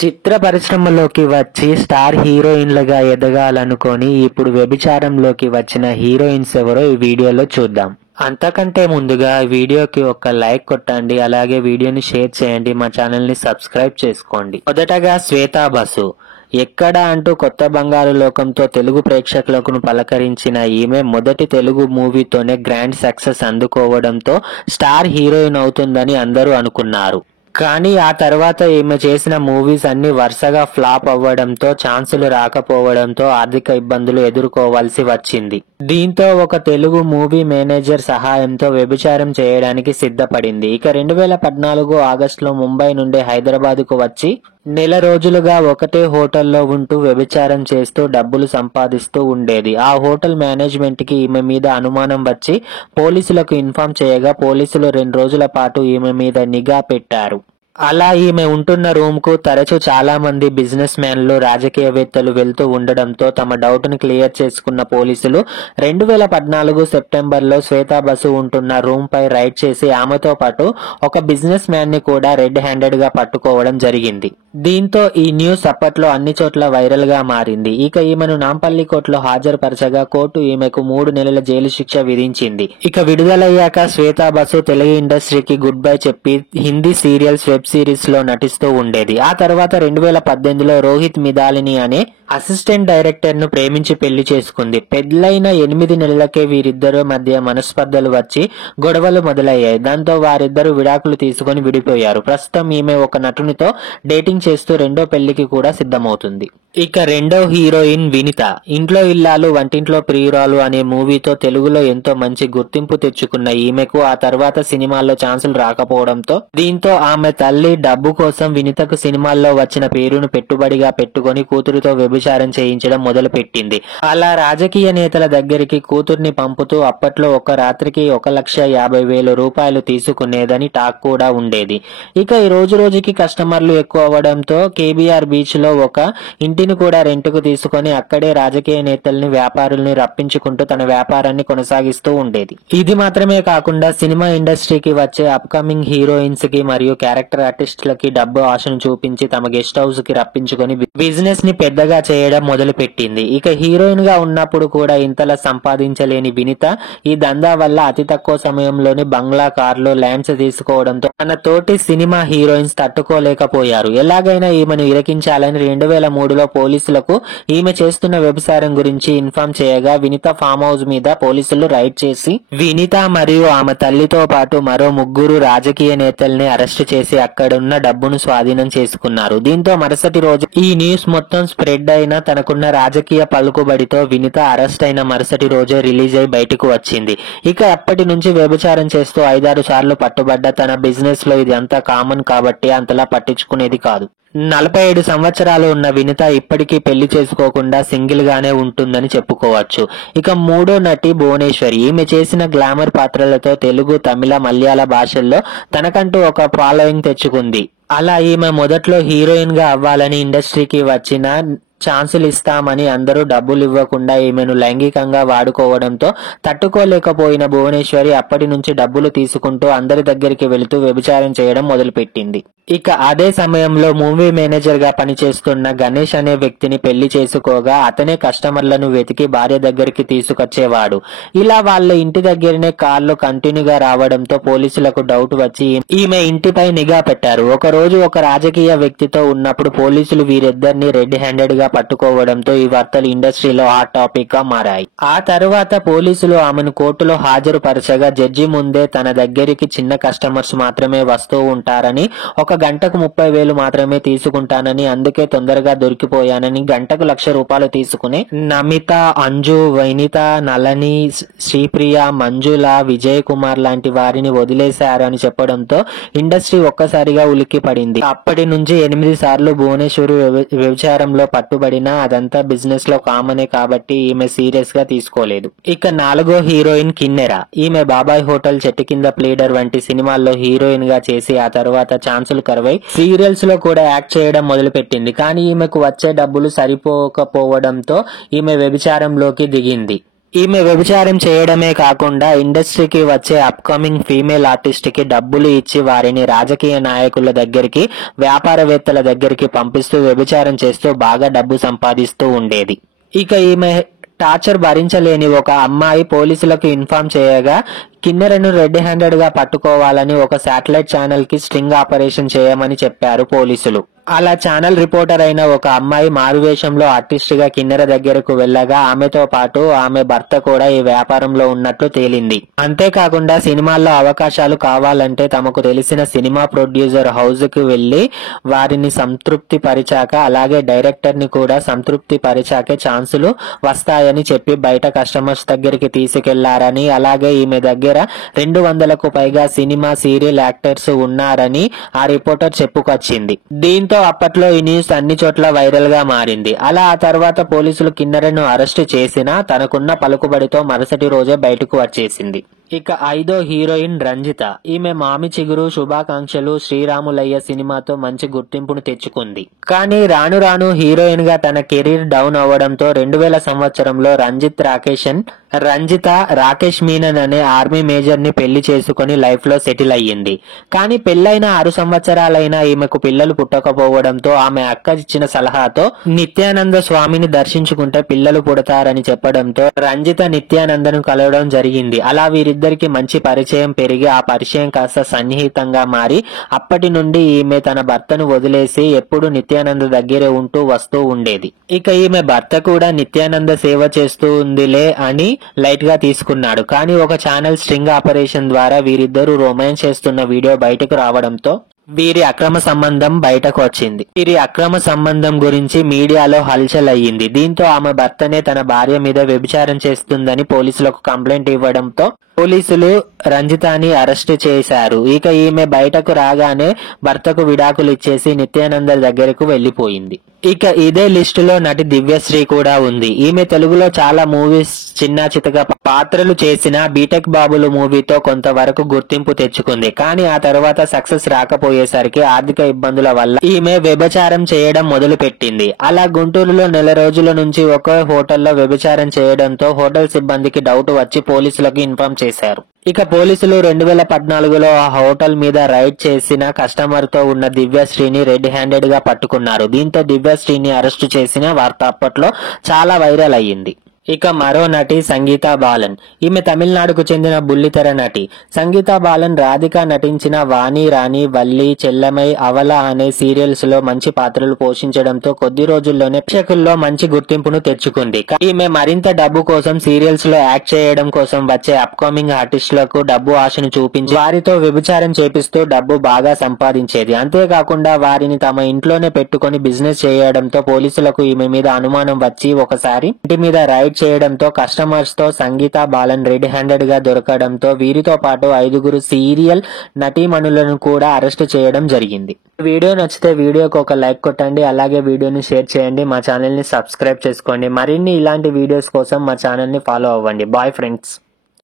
చిత్ర పరిశ్రమలోకి వచ్చి స్టార్ హీరోయిన్లుగా ఎదగాలనుకొని ఇప్పుడు వ్యభిచారంలోకి వచ్చిన హీరోయిన్స్ ఎవరో ఈ వీడియోలో చూద్దాం. అంతకంటే ముందుగా ఈ వీడియోకి ఒక లైక్ కొట్టండి, అలాగే వీడియోని షేర్ చేయండి, మా ఛానల్ ని సబ్స్క్రైబ్ చేసుకోండి. మొదటగా శ్వేతా బసు. ఎక్కడ అంటూ కొత్త బంగారు లోకంతో తెలుగు ప్రేక్షకులకు పలకరించిన ఈమె మొదటి తెలుగు మూవీతోనే గ్రాండ్ సక్సెస్ అందుకోవడంతో స్టార్ హీరోయిన్ అవుతుందని అందరూ అనుకున్నారు. కానీ ఆ తర్వాత ఈమె చేసిన మూవీస్ అన్ని వరుసగా ఫ్లాప్ అవ్వడంతో, ఛాన్సులు రాకపోవడంతో ఆర్థిక ఇబ్బందులు ఎదుర్కోవాల్సి వచ్చింది. దీంతో ఒక తెలుగు మూవీ మేనేజర్ సహాయంతో వ్యభిచారం చేయడానికి సిద్ధపడింది. ఇక 2014 ఆగస్టులో ముంబై నుండి హైదరాబాద్ కు వచ్చి నెల రోజులుగా ఒకటే హోటల్లో ఉంటూ వ్యభిచారం చేస్తూ డబ్బులు సంపాదిస్తూ ఉండేది. ఆ హోటల్ మేనేజ్మెంట్ కి ఈమె మీద అనుమానం వచ్చి పోలీసులకు ఇన్ఫార్మ్ చేయగా పోలీసులు 2 రోజుల పాటు ఈమె మీద నిఘా పెట్టారు. అలా ఈమె ఉంటున్న రూమ్ కు తరచూ చాలా మంది బిజినెస్ మ్యాన్లు, రాజకీయవేత్తలు వెళ్తూ ఉండడంతో తమ డౌట్ ని క్లియర్ చేసుకున్న పోలీసులు 2014 సెప్టెంబర్ లో శ్వేతా బసు ఉంటున్న రూమ్ పై రైడ్ చేసి ఆమెతో పాటు ఒక బిజినెస్ మ్యాన్ ని కూడా రెడ్ హ్యాండెడ్ గా పట్టుకోవడం జరిగింది. దీంతో ఈ న్యూస్ అప్పట్లో అన్ని చోట్ల వైరల్ గా మారింది. ఇక ఈమెను నాంపల్లి కోర్టులో హాజరుపరచగా కోర్టు ఈమెకు 3 నెలల జైలు శిక్ష విధించింది. ఇక విడుదలయ్యాక శ్వేతా బసు తెలుగు ఇండస్ట్రీకి గుడ్ బై చెప్పి హిందీ సీరియల్స్, వెబ్ సిరీస్ లో నటిస్తూ ఉండేది. ఆ తర్వాత 2018లో రోహిత్ మిథాలిని అనే అసిస్టెంట్ డైరెక్టర్ ను ప్రేమించి పెళ్లి చేసుకుంది. పెళ్లైన 8 నెలలకే వీరిద్దరు మధ్య మనస్పర్ధలు వచ్చి గొడవలు మొదలయ్యాయి. దాంతో వారిద్దరూ విడాకులు తీసుకుని విడిపోయారు. ప్రస్తుతం ఈమె ఒక నటునితో డేటింగ్ చేస్తూ రెండో పెళ్లికి కూడా సిద్ధమవుతుంది. ఇక రెండో హీరోయిన్ వినిత. ఇంట్లో ఇల్లాలు వంటింట్లో ప్రియురాలు అనే మూవీతో తెలుగులో ఎంతో మంచి గుర్తింపు తెచ్చుకున్న ఈమెకు ఆ తర్వాత సినిమాల్లో ఛాన్సులు రాకపోవడంతో, దీంతో ఆమె తల్లి డబ్బు కోసం వినితకు సినిమాల్లో వచ్చిన పేరును పెట్టుబడిగా పెట్టుకుని కూతురితో వ్యభిచారం చేయించడం మొదలు పెట్టింది. అలా రాజకీయ నేతల దగ్గరికి కూతుర్ని పంపుతూ అప్పట్లో ఒక రాత్రికి 1,50,000 రూపాయలు తీసుకునేదని టాక్ కూడా ఉండేది. ఇక ఈ రోజు రోజుకి కస్టమర్లు ఎక్కువ అవ్వడంతో కేబీఆర్ బీచ్ లో ఒక ఇంటిని కూడా రెంట్కు తీసుకుని అక్కడే రాజకీయ నేతల్ని, వ్యాపారుల్ని రప్పించుకుంటూ తన వ్యాపారాన్ని కొనసాగిస్తూ ఉండేది. ఇది మాత్రమే కాకుండా సినిమా ఇండస్ట్రీకి వచ్చే అప్కమింగ్ హీరోయిన్స్ కి మరియు క్యారెక్టర్ ఆర్టిస్టులకి డబ్బు ఆశను చూపించి తమ గెస్ట్ హౌస్ కి రప్పించుకొని బిజినెస్ ని పెద్దగా చేయడం మొదలు పెట్టింది. ఇక హీరోయిన్ గా ఉన్నప్పుడు కూడా ఇంతలా సంపాదించలేని వినిత ఈ దందా వల్ల అతి తక్కువ సమయంలోనే బంగ్లా, కార్లు, ల్యాండ్స్ తీసుకోవడంతో తన తోటి సినిమా హీరోయిన్స్ తట్టుకోలేకపోయారు. ఎలాగైనా ఈమెను ఇరకించాలని 2003లో పోలీసులకు ఈమె చేస్తున్న వ్యభిచారం గురించి ఇన్ఫార్మ్ చేయగా వినిత ఫామ్ హౌస్ మీద పోలీసులు రైడ్ చేసి వినిత మరియు ఆమె తల్లితో పాటు మరో 3 రాజకీయ నేతల్ని అరెస్ట్ చేసి అక్కడున్న డబ్బును స్వాధీనం చేసుకున్నారు. దీంతో మరుసటి రోజు ఈ న్యూస్ మొత్తం స్ప్రెడ్ అయినా తనకున్న రాజకీయ పలుకుబడితో వినిత అరెస్ట్ అయిన మరుసటి రోజే రిలీజ్ అయి బయటకు వచ్చింది. ఇక అప్పటి నుంచి వ్యభిచారం చేస్తూ 5-6 సార్లు పట్టుబడ్డ. తన బిజినెస్ లో ఇది అంతా కామన్ కాబట్టి అంతలా పట్టించుకునేది కాదు. 47 సంవత్సరాలు ఉన్న వినిత ఇప్పటికీ పెళ్లి చేసుకోకుండా సింగిల్ గానే ఉంటుందని చెప్పుకోవచ్చు. ఇక మూడో నటి భువనేశ్వరి. ఈమె చేసిన గ్లామర్ పాత్రలతో తెలుగు, తమిళ, మలయాళ భాషల్లో తనకంటూ ఒక ఫాలోయింగ్ తెచ్చుకుంది. అలా ఈమె మొదట్లో హీరోయిన్ గా అవ్వాలని ఇండస్ట్రీకి వచ్చిన ఛాన్సులు ఇస్తామని అందరూ డబ్బులు ఇవ్వకుండా ఈమెను లైంగికంగా వాడుకోవడంతో తట్టుకోలేకపోయిన భువనేశ్వరి అప్పటి నుంచి డబ్బులు తీసుకుంటూ అందరి దగ్గరికి వెళుతూ వ్యభిచారం చేయడం మొదలుపెట్టింది. ఇక అదే సమయంలో మూవీ మేనేజర్ గా పనిచేస్తున్న గణేష్ అనే వ్యక్తిని పెళ్లి చేసుకోగా అతనే కస్టమర్లను వెతికి భార్య దగ్గరికి తీసుకొచ్చేవాడు. ఇలా వాళ్ళ ఇంటి దగ్గరనే కార్లు కంటిన్యూగా రావడంతో పోలీసులకు డౌట్ వచ్చి ఈమె ఇంటిపై నిఘా పెట్టారు. ఒక రోజు ఒక రాజకీయ వ్యక్తితో ఉన్నప్పుడు పోలీసులు వీరిద్దరిని రెడ్ హ్యాండెడ్ గా పట్టుకోవడంతో ఈ వార్తలు ఇండస్ట్రీలో హాట్ టాపిక్ గా మారాయి. ఆ తర్వాత పోలీసులు ఆమెను కోర్టులో హాజరుపరచగా జడ్జి ముందే తన దగ్గరికి చిన్న కస్టమర్స్ మాత్రమే వస్తూ ఉంటారని, 1 గంటకు 30,000 మాత్రమే తీసుకుంటానని, అందుకే తొందరగా దొరికిపోయానని, గంటకు 1,00,000 రూపాయలు తీసుకుని నమిత, అంజు, వైనిత, నళని, శ్రీప్రియ, మంజుల, విజయ్ కుమార్ లాంటి వారిని వదిలేశారు అని చెప్పడంతో ఇండస్ట్రీ ఒక్కసారిగా ఉలిక్కి పడింది. అప్పటి నుంచి 8 సార్లు భువనేశ్వరి వ్యభిచారంలో పట్టుబడినా అదంతా బిజినెస్ లో కామనే కాబట్టి ఈమె సీరియస్ గా తీసుకోలేదు. ఇక 4వ హీరోయిన్ కిన్నెర. ఈమె బాబాయ్ హోటల్, చెట్టు కింద ప్లీడర్ వంటి సినిమాల్లో హీరోయిన్ గా చేసి ఆ తర్వాత ఛాన్సులు కరువై సీరియల్స్ లో కూడా యాక్ట్ చేయడం మొదలు పెట్టింది. కానీ ఈమెకు వచ్చే డబ్బులు సరిపోకపోవడంతో ఈమె వ్యభిచారంలోకి దిగింది. ఈమె వ్యభిచారం చేయడమే కాకుండా ఇండస్ట్రీకి వచ్చే అప్కమింగ్ ఫీమేల్ ఆర్టిస్ట్ కి డబ్బులు ఇచ్చి వారిని రాజకీయ నాయకుల దగ్గరికి, వ్యాపారవేత్తల దగ్గరికి పంపిస్తూ వ్యభిచారం చేస్తూ బాగా డబ్బు సంపాదిస్తూ ఉండేది. ఇక ఈమె టార్చర్ భరించలేని ఒక అమ్మాయి పోలీసులకు ఇన్ఫార్మ్ చేయగా కిన్నెరను రెడ్ హ్యాండెడ్ గా పట్టుకోవాలని ఒక శాటిలైట్ ఛానల్ కి స్ట్రింగ్ ఆపరేషన్ చేయమని చెప్పారు పోలీసులు. అలా ఛానల్ రిపోర్టర్ అయిన ఒక అమ్మాయి మారువేషంలో ఆర్టిస్ట్ గా కిన్నెర దగ్గరకు వెళ్ళగా ఆమెతో పాటు ఆమె భర్త కూడా ఈ వ్యాపారంలో ఉన్నట్లు తేలింది. అంతేకాకుండా సినిమాల్లో అవకాశాలు కావాలంటే తమకు తెలిసిన సినిమా ప్రొడ్యూసర్ హౌస్ కు వెళ్లి వారిని సంతృప్తి పరిచాక, అలాగే డైరెక్టర్ ని కూడా సంతృప్తి పరిచాకే ఛాన్సులు వస్తాయని చెప్పి బయట కస్టమర్స్ దగ్గరికి తీసుకెళ్లారని, అలాగే ఈమె దగ్గర 200కు పైగా సినిమా సీరియల్ యాక్టర్స్ ఉన్నారని ఆ రిపోర్టర్ చెప్పుకొచ్చింది. దీంతో అప్పట్లో ఈ న్యూస్ అన్ని చోట్ల వైరల్ గా మారింది. అలా ఆ తర్వాత పోలీసులు కిన్నెరను అరెస్టు చేసినా తనకున్న పలుకుబడితో మరుసటి రోజే బయటకు వచ్చేసింది. ఇక 5వ హీరోయిన్ రంజిత. ఈమె మామి చిగురు, శుభాకాంక్షలు, శ్రీరాములయ్య సినిమాతో మంచి గుర్తింపును తెచ్చుకుంది. కానీ రాను రాను హీరోయిన్ గా తన కెరీర్ డౌన్ అవ్వడంతో 2000 సంవత్సరంలో రంజిత రాకేష్ మీనన్ అనే ఆర్మీ మేజర్ ని పెళ్లి చేసుకుని లైఫ్ లో సెటిల్ అయ్యింది. కానీ పెళ్లైన 6 సంవత్సరాలైనా ఈమెకు పిల్లలు పుట్టకపోవడంతో ఆమె అక్క ఇచ్చిన సలహాతో నిత్యానంద స్వామిని దర్శించుకుంటే పిల్లలు పుడతారని చెప్పడంతో రంజిత నిత్యానందను కలవడం జరిగింది. అలా వీరిద్దరికి మంచి పరిచయం పెరిగి ఆ పరిచయం కాస్త సన్నిహితంగా మారి అప్పటి నుండి ఈమె తన భర్తను వదిలేసి ఎప్పుడు నిత్యానంద దగ్గరే ఉంటూ వస్తూ ఉండేది. ఇక ఈమె భర్త కూడా నిత్యానంద సేవ చేస్తూ ఉందిలే అని లైట్ గా తీసుకున్నాడు. కానీ ఒక ఛానల్ స్ట్రింగ్ ఆపరేషన్ ద్వారా వీరిద్దరూ రొమాన్స్ చేస్తున్న వీడియో బయటకు రావడంతో వీరి అక్రమ సంబంధం బయటకు వచ్చింది. వీరి అక్రమ సంబంధం గురించి మీడియాలో హల్చల్ అయ్యింది. దీంతో ఆమె భర్తనే తన భార్య మీద వ్యభిచారం చేస్తుందని పోలీసులకు కంప్లైంట్ ఇవ్వడంతో పోలీసులు రంజితాని అరెస్ట్ చేశారు. ఇక ఈమె బయటకు రాగానే భర్తకు విడాకులు ఇచ్చేసి నిత్యానంద దగ్గరకు వెళ్లిపోయింది. ఇక ఇదే లిస్టులో నటి దివ్యశ్రీ కూడా ఉంది. ఈమె తెలుగులో చాలా మూవీస్ చిన్న చితక పాత్రలు చేసిన బీటెక్ బాబులు మూవీతో కొంతవరకు గుర్తింపు తెచ్చుకుంది. కానీ ఆ తర్వాత సక్సెస్ రాకపోయేసరికి ఆర్థిక ఇబ్బందుల వల్ల ఈమె వ్యభిచారం చేయడం మొదలు పెట్టింది. అలా గుంటూరులో నెల రోజుల నుంచి ఒకే హోటల్లో వ్యభిచారం చేయడంతో హోటల్ సిబ్బందికి డౌట్ వచ్చి పోలీసులకు ఇన్ఫార్మ్ చేశారు. ఇక పోలీసులు 2014లో ఆ హోటల్ మీద రైడ్ చేసిన కస్టమర్ తో ఉన్న దివ్యశ్రీని రెడ్ హ్యాండెడ్ గా పట్టుకున్నారు. దీంతో దివ్యశ్రీని అరెస్టు చేసిన వార్త అప్పట్లో చాలా వైరల్ అయ్యింది. ఇక మరో నటి సంగీతా బాలన్. ఈమె తమిళనాడుకు చెందిన బుల్లితెర నటి. సంగీతా బాలన్ రాధిక నటించిన వాణి రాణి, వల్లి, చెల్లమై, అవల అనే సీరియల్స్ లో మంచి పాత్రలు పోషించడంతో కొద్ది రోజుల్లోనే ప్రేక్షకుల్లో మంచి గుర్తింపును తెచ్చుకుంది. ఈమె మరింత డబ్బు కోసం సీరియల్స్ లో యాక్ట్ చేయడం కోసం వచ్చే అప్కమింగ్ ఆర్టిస్టులకు డబ్బు ఆశను చూపించి వారితో వ్యభిచారం చేపిస్తూ డబ్బు బాగా సంపాదించేది. అంతేకాకుండా వారిని తమ ఇంట్లోనే పెట్టుకుని బిజినెస్ చేయడంతో పోలీసులకు ఈమె మీద అనుమానం వచ్చి ఒకసారి ఇంటి మీద రైడ్ చేయడంతో కస్టమర్స్ తో సంగీతా బాలన్ రెడ్ హ్యాండెడ్ గా దొరకడంతో వీరితో పాటు 5గురు సీరియల్ నటీమణులను కూడా అరెస్ట్ చేయడం జరిగింది. వీడియో నచ్చితే వీడియోకి ఒక లైక్ కొట్టండి, అలాగే వీడియోని షేర్ చేయండి, మా ఛానల్ ని సబ్స్క్రైబ్ చేసుకోండి. మరిన్ని ఇలాంటి వీడియోస్ కోసం మా ఛానల్ ని ఫాలో అవ్వండి. Bye friends.